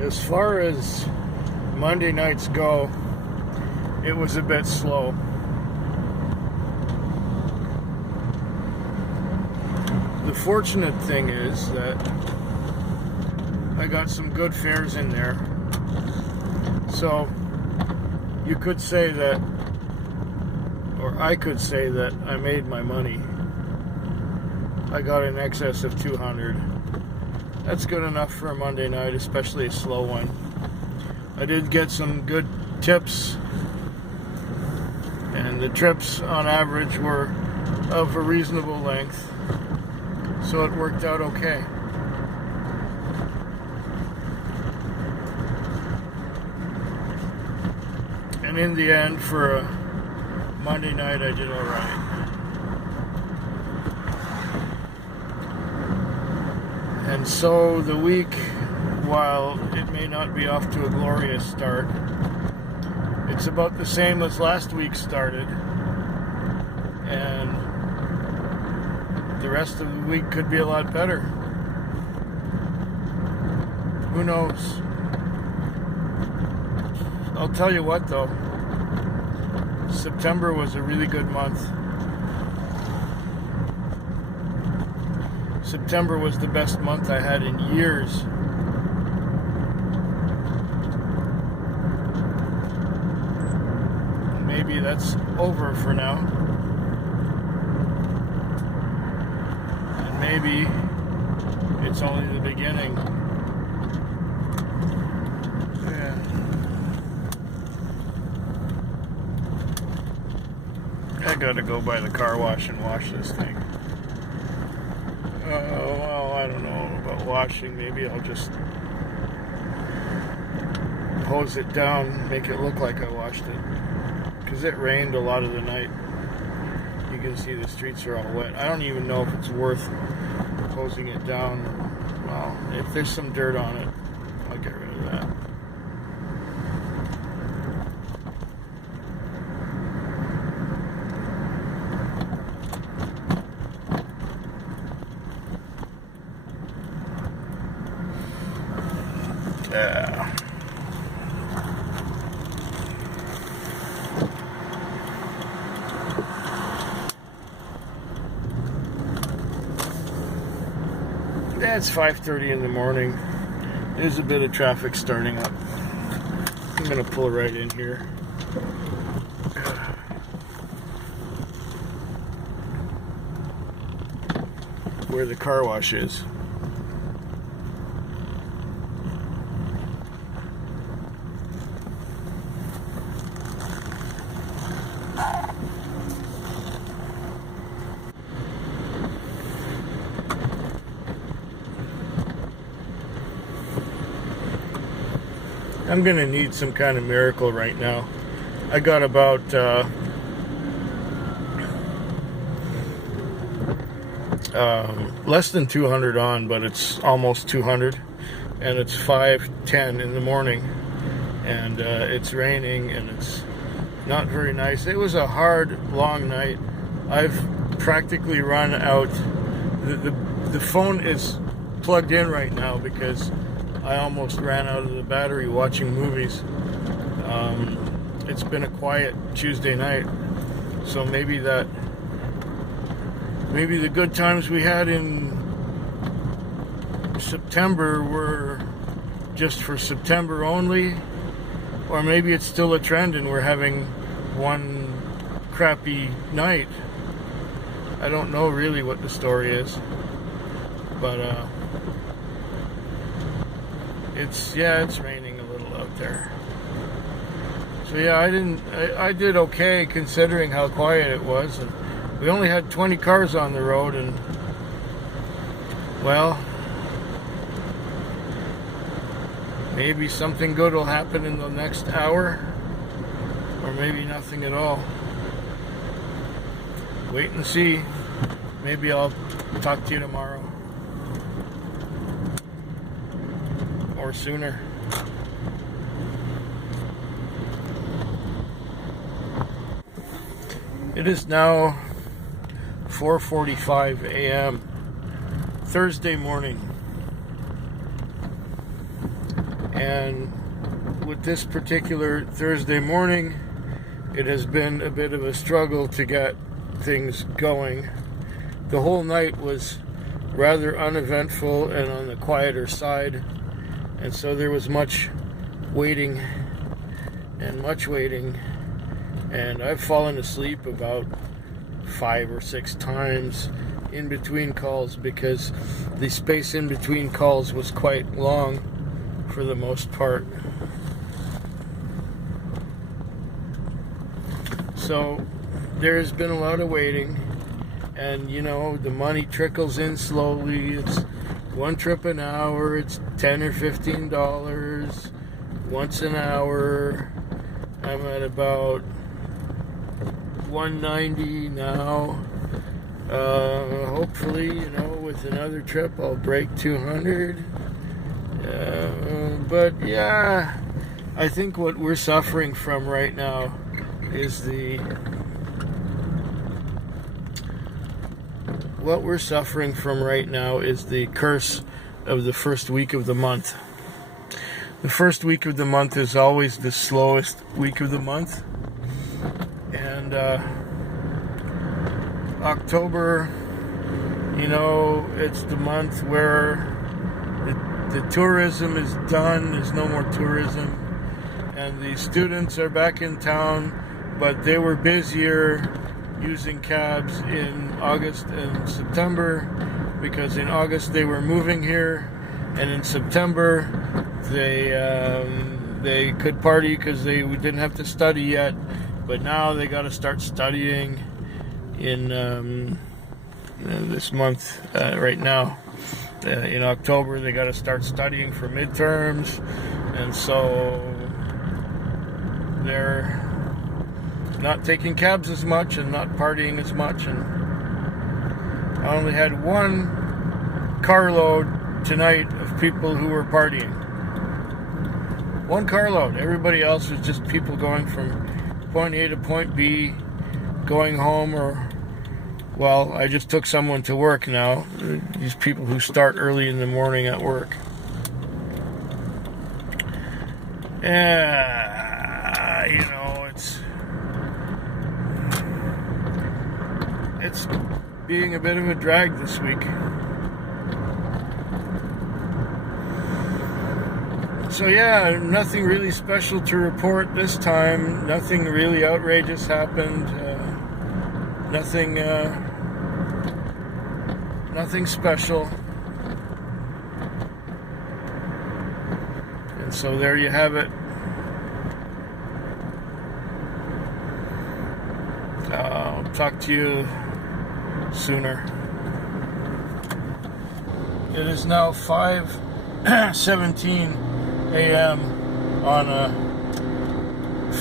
As far as Monday nights go, it was a bit slow. The fortunate thing is that I got some good fares in there. So you could say that, or I could say that I made my money. I got in excess of 200. That's good enough for a Monday night, especially a slow one. I did get some good tips, and the trips on average were of a reasonable length, so it worked out okay. And in the end, for a Monday night, I did all right. And so the week, while it may not be off to a glorious start, it's about the same as last week started. And the rest of the week could be a lot better. Who knows? I'll tell you what though, September was a really good month. September was the best month I had in years. Maybe that's over for now. And maybe it's only the beginning. Yeah. I gotta go by the car wash and wash this thing. Well, I don't know about washing. Maybe I'll just hose it down, make it look like I washed it. Because it rained a lot of the night. You can see the streets are all wet. I don't even know if it's worth hosing it down. Well, if there's some dirt on it, I'll get rid of that. Yeah. It's 5:30 in the morning. There's a bit of traffic starting up. I'm gonna pull right in here. Where the car wash is. I'm gonna need some kind of miracle right now. I got about less than 200 on, but it's almost 200, and it's 5:10 in the morning, and it's raining, and it's not very nice. It was a hard, long night. I've practically run out. The phone is plugged in right now because I almost ran out of the battery watching movies. It's been a quiet Tuesday night, so maybe the good times we had in September were just for September only, or maybe it's still a trend and we're having one crappy night. I don't know really what the story is, but it's raining a little out there. So yeah, I did okay considering how quiet it was, and we only had 20 cars on the road, and well, maybe something good will happen in the next hour, or maybe nothing at all. Wait and see. Maybe I'll talk to you tomorrow. Or sooner. It is now 4:45 a.m. Thursday morning, And with this particular Thursday morning, it has been a bit of a struggle to get things going. The whole night was rather uneventful and on the quieter side, and so there was much waiting, and I've fallen asleep about 5 or 6 times in between calls because the space in between calls was quite long for the most part. So there's been a lot of waiting, and the money trickles in slowly. It's one trip an hour, it's $10 or $15 once an hour. I'm at about $190 now. Hopefully, with another trip I'll break $200. But yeah, I think what we're suffering from right now is the curse of the first week of the month. The first week of the month is always the slowest week of the month, and October, it's the month where the tourism is done. There's no more tourism, and the students are back in town, but they were busier using cabs in August and September, because in August they were moving here, and in September they could party because they didn't have to study yet, but now they got to start studying in this month right now. In October they got to start studying for midterms, and so they're not taking cabs as much and not partying as much. And I only had one carload tonight of people who were partying. One carload. Everybody else was just people going from point A to point B, going home, or, well, I just took someone to work now. These people who start early in the morning at work. Yeah, it's being a bit of a drag this week. So yeah, nothing really special to report this time. Nothing really outrageous happened. Nothing special. And so there you have it. I'll talk to you sooner. It is now 5:17 a.m. on a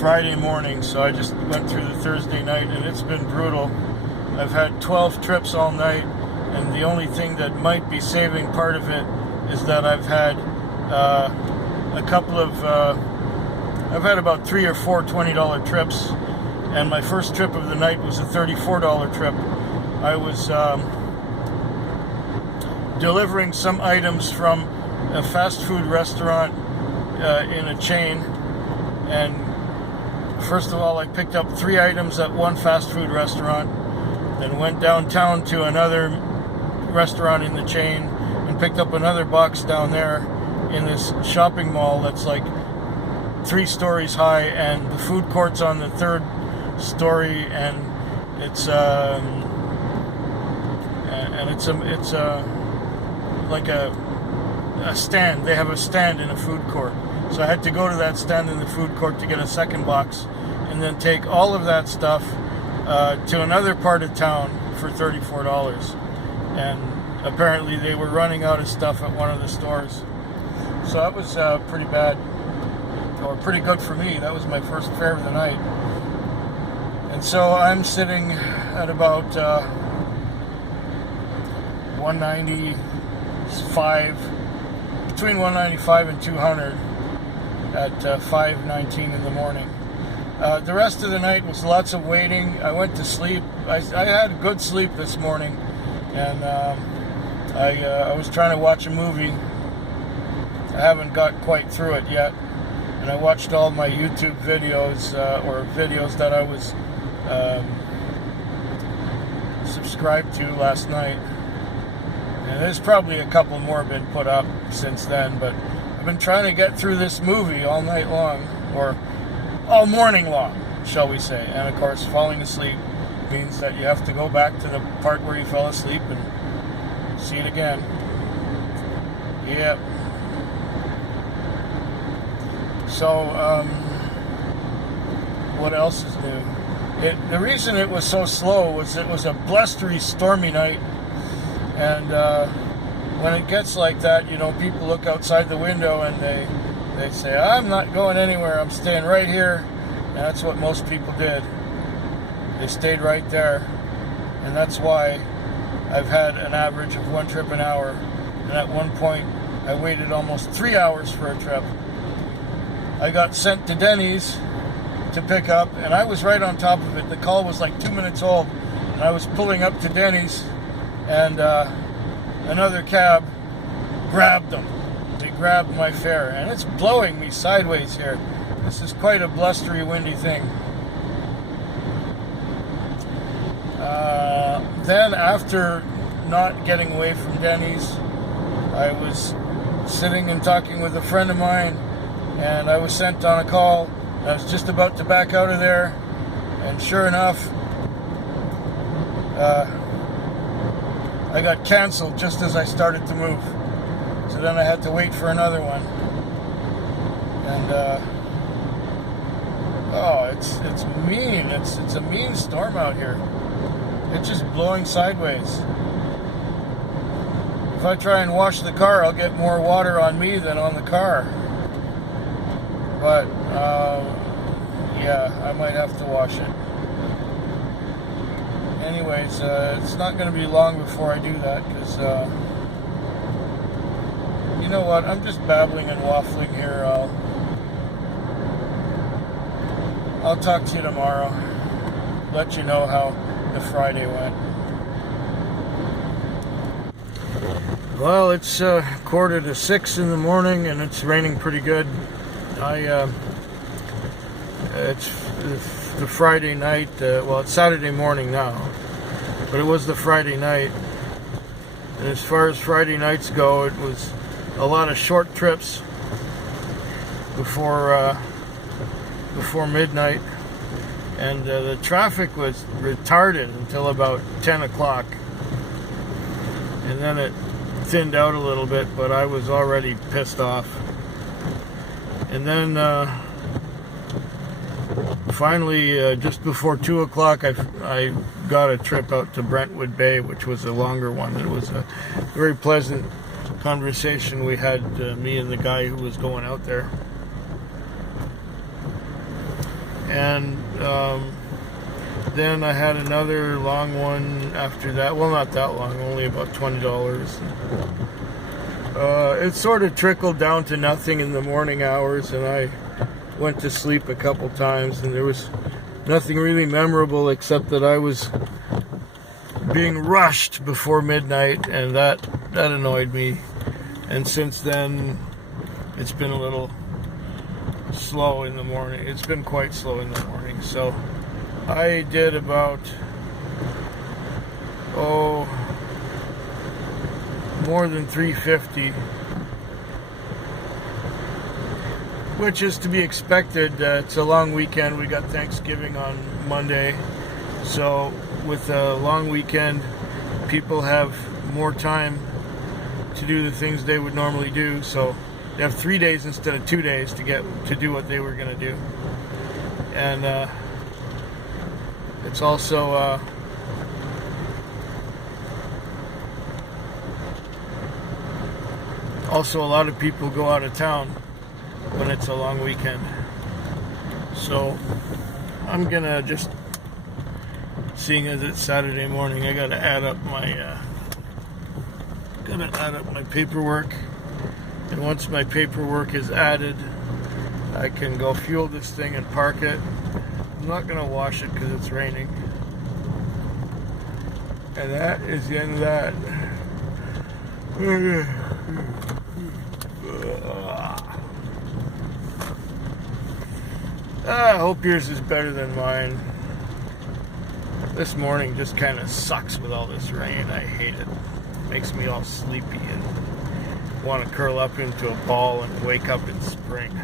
Friday morning, so I just went through the Thursday night, and it's been brutal. I've had 12 trips all night, and the only thing that might be saving part of it is that I've had I've had about 3 or 4 $20 trips, and my first trip of the night was a $34 trip. I was delivering some items from a fast food restaurant in a chain, and first of all I picked up 3 items at one fast food restaurant, then went downtown to another restaurant in the chain and picked up another box down there in this shopping mall that's like 3 stories high, and the food court's on the 3rd story, and it's like a stand. They have a stand in a food court, so I had to go to that stand in the food court to get a second box, and then take all of that stuff to another part of town for $34. And apparently they were running out of stuff at one of the stores, so that was pretty bad, or pretty good for me. That was my first fare of the night. And so I'm sitting at about 195, between 195 and 200 at 5:19 in the morning. The rest of the night was lots of waiting. I went to sleep. I had good sleep this morning, and I was trying to watch a movie, I haven't got quite through it yet. And I watched all my YouTube videos, or videos that I was subscribed to last night. And there's probably a couple more been put up since then, but I've been trying to get through this movie all night long, or all morning long, shall we say. And of course, falling asleep means that you have to go back to the part where you fell asleep and see it again. Yep. So, what else is new? The reason it was so slow was it was a blustery, stormy night, and when it gets like that, you know, people look outside the window and they say, I'm not going anywhere, I'm staying right here. And that's what most people did. They stayed right there, and that's why I've had an average of one trip an hour, and at one point I waited almost 3 hours for a trip. I got sent to Denny's to pick up, and I was right on top of it. The call was like 2 minutes old, and I was pulling up to Denny's, and another cab grabbed them. They grabbed my fare, and it's blowing me sideways here. This is quite a blustery, windy thing. Then after not getting away from Denny's, I was sitting and talking with a friend of mine, and I was sent on a call. I was just about to back out of there, and sure enough, I got canceled just as I started to move. So then I had to wait for another one. And it's mean. It's a mean storm out here. It's just blowing sideways. If I try and wash the car, I'll get more water on me than on the car. But yeah, I might have to wash it. Anyways, it's not going to be long before I do that, because you know what? I'm just babbling and waffling here. I'll talk to you tomorrow. Let you know how the Friday went. Well, it's 5:45 in the morning, and it's raining pretty good. It's the Friday night. Well, it's Saturday morning now, but it was the Friday night. And as far as Friday nights go, it was a lot of short trips before midnight, and the traffic was retarded until about 10 o'clock, and then it thinned out a little bit, but I was already pissed off. And then finally, just before 2 o'clock, I got a trip out to Brentwood Bay, which was a longer one. It was a very pleasant conversation we had, me and the guy who was going out there. And then I had another long one after that. Well, not that long, only about $20. It sort of trickled down to nothing in the morning hours, and I went to sleep a couple times, and there was nothing really memorable except that I was being rushed before midnight, and that annoyed me. And since then, it's been a little slow in the morning. It's been quite slow in the morning. So I did about more than 350, which is to be expected. It's a long weekend. We got Thanksgiving on Monday, so with a long weekend, people have more time to do the things they would normally do. So they have 3 days instead of 2 days to do what they were going to do. And it's also a lot of people go out of town when it's a long weekend. So I'm gonna just, seeing as it's Saturday morning, I gotta add up my paperwork. And once my paperwork is added, I can go fuel this thing and park it. I'm not gonna wash it because it's raining. And that is the end of that. I hope yours is better than mine. This morning just kind of sucks with all this rain. I hate it. Makes me all sleepy and want to curl up into a ball and wake up in spring.